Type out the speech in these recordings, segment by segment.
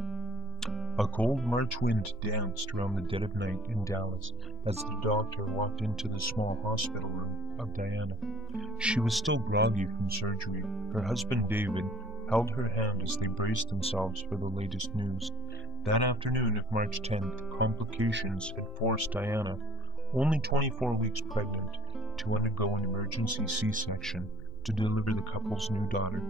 A cold March wind danced around the dead of night in Dallas as the doctor walked into the small hospital room of Diana. She was still groggy from surgery. Her husband David held her hand as they braced themselves for the latest news. That afternoon of March 10th, complications had forced Diana, only 24 weeks pregnant, to undergo an emergency C-section to deliver the couple's new daughter.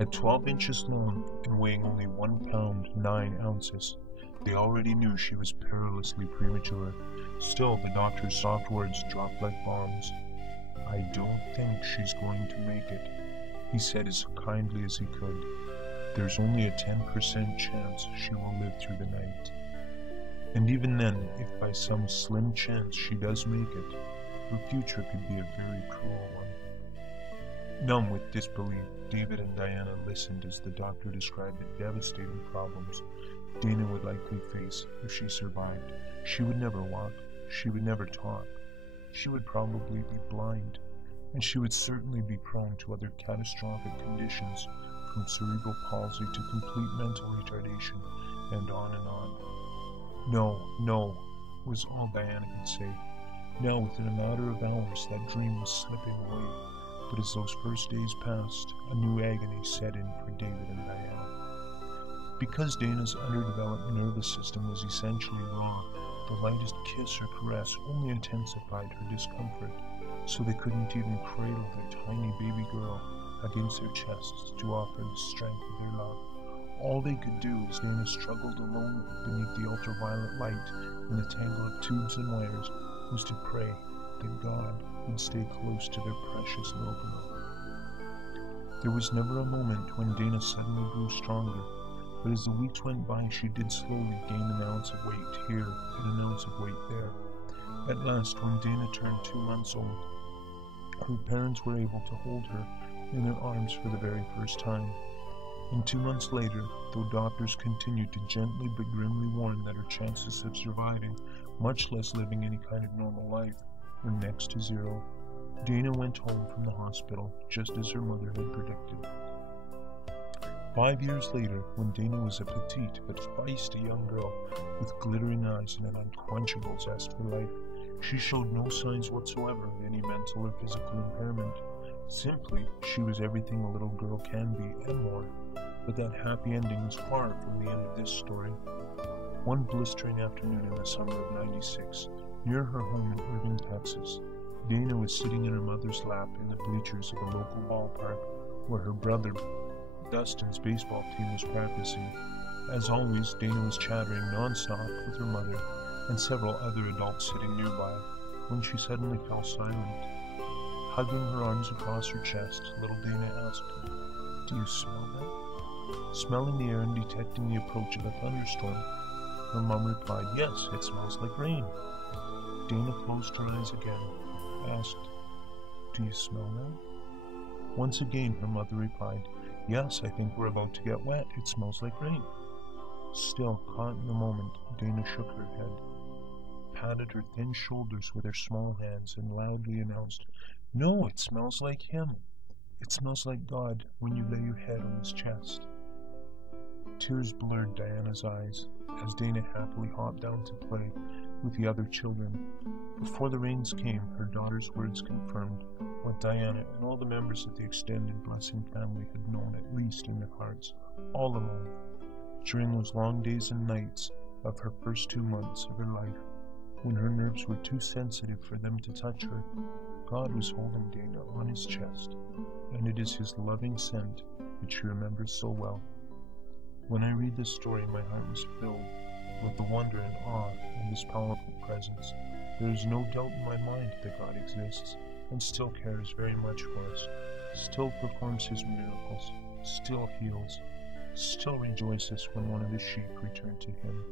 At 12 inches long and weighing only 1 pound 9 ounces, they already knew she was perilously premature. Still, the doctor's soft words dropped like bombs. "I don't think she's going to make it," he said as kindly as he could. "There's only a 10% chance she will live through the night. And even then, if by some slim chance she does make it, her future could be a very cruel one." Numb with disbelief, David and Diana listened as the doctor described the devastating problems Dana would likely face if she survived. She would never walk, she would never talk, she would probably be blind, and she would certainly be prone to other catastrophic conditions, from cerebral palsy to complete mental retardation, and on and on. No, no, was all Diana could say. Now, within a matter of hours, that dream was slipping away. But as those first days passed, a new agony set in for David and Diana. Because Dana's underdeveloped nervous system was essentially raw, the lightest kiss or caress only intensified her discomfort, so they couldn't even cradle their tiny baby girl against their chests to offer the strength of their love. All they could do as Dana struggled alone beneath the ultraviolet light in the tangle of tubes and wires was to pray that God would stay close to their precious little girl. There was never a moment when Dana suddenly grew stronger, but as the weeks went by, she did slowly gain an ounce of weight here and an ounce of weight there. At last, when Dana turned 2 months old, her parents were able to hold her in their arms for the very first time. And 2 months later, though doctors continued to gently but grimly warn that her chances of surviving, much less living any kind of normal life, were next to zero, Dana went home from the hospital just as her mother had predicted. 5 years later, when Dana was a petite but feisty young girl with glittering eyes and an unquenchable zest for life, she showed no signs whatsoever of any mental or physical impairment. Simply, she was everything a little girl can be and more. But that happy ending was far from the end of this story. One blistering afternoon in the summer of '96, near her home in Irving, Texas, Dana was sitting in her mother's lap in the bleachers of a local ballpark where her brother Dustin's baseball team was practicing. As always, Dana was chattering non-stop with her mother and several other adults sitting nearby when she suddenly fell silent. Hugging her arms across her chest, little Dana asked, "Do you smell that?" Smelling the air and detecting the approach of a thunderstorm, her mom replied, "Yes, it smells like rain." Dana closed her eyes again, asked, "Do you smell that?" Once again, her mother replied, "Yes, I think we're about to get wet. It smells like rain." Still caught in the moment, Dana shook her head, patted her thin shoulders with her small hands, and loudly announced, "No, it smells like him. It smells like God when you lay your head on his chest." Tears blurred Diana's eyes as Dana happily hopped down to play with the other children. Before the rains came, her daughter's words confirmed what Diana and all the members of the extended Blessing family had known, at least in their hearts, all along. During those long days and nights of her first 2 months of her life, when her nerves were too sensitive for them to touch her, God was holding Dana on his chest, and it is his loving scent that she remembers so well. When I read this story, my heart was filled with the wonder and awe of his powerful presence. There is no doubt in my mind that God exists and still cares very much for us, still performs his miracles, still heals, still rejoices when one of his sheep return to him.